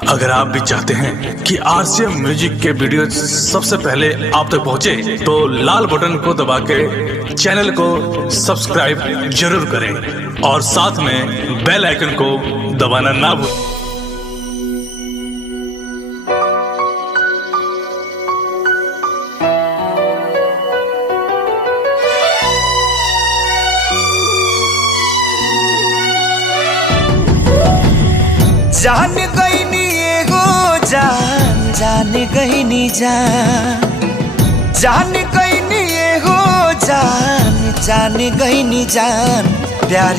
अगर आप भी चाहते हैं कि आरसीएम म्यूजिक के वीडियो सबसे पहले आप तक पहुंचे, तो लाल बटन को दबा के चैनल को सब्सक्राइब जरूर करें और साथ में बेल आइकन को दबाना ना भूलें। जान गईनी एगो जान गईनी जान गईनी एगो जान गईनी प्यार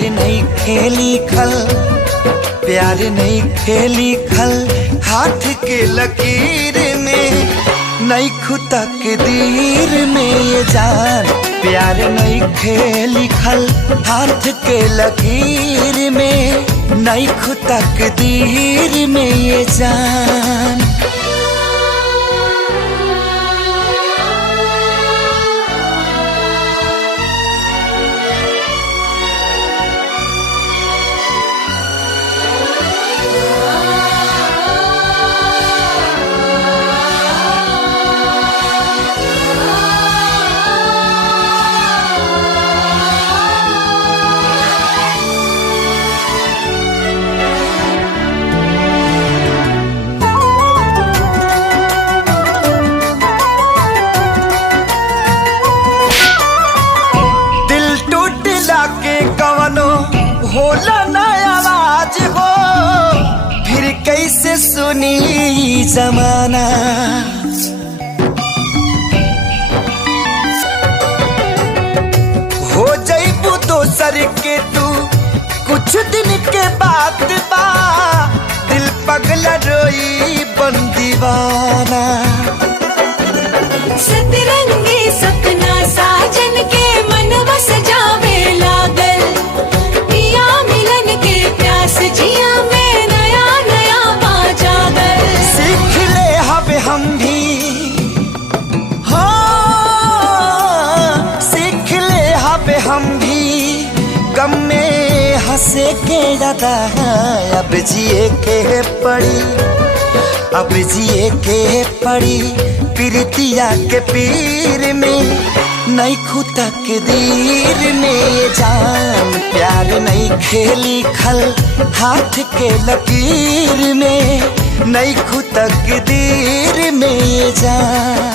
नहीं खेली खल हाथ के लकीर में नहीं खुदा के दीर में ये जान प्यार नहीं खेली खल हाथ के लकीर में नहीं खुदा के दीर में ये जान। होला ना आवाज हो फिर कैसे सुनी जमाना, हो जाइबू दोसर के तू कुछ दिन के बाद बा दिल पगला रोई बन दीवाना। सतरंगी सपना साजन के मनवा सजावे लागल, जिया में नया नया बाजागर। सीख ले हब हम भी सीख ले हब हम भी गम में हंसे के ज्यादा अब जिए के पड़ी प्रीतिया के पीर में नहीं खुदा के दीर में जान प्यार नहीं खेली खल हाथ के लकीर में नहीं खुदा के दीर में जान।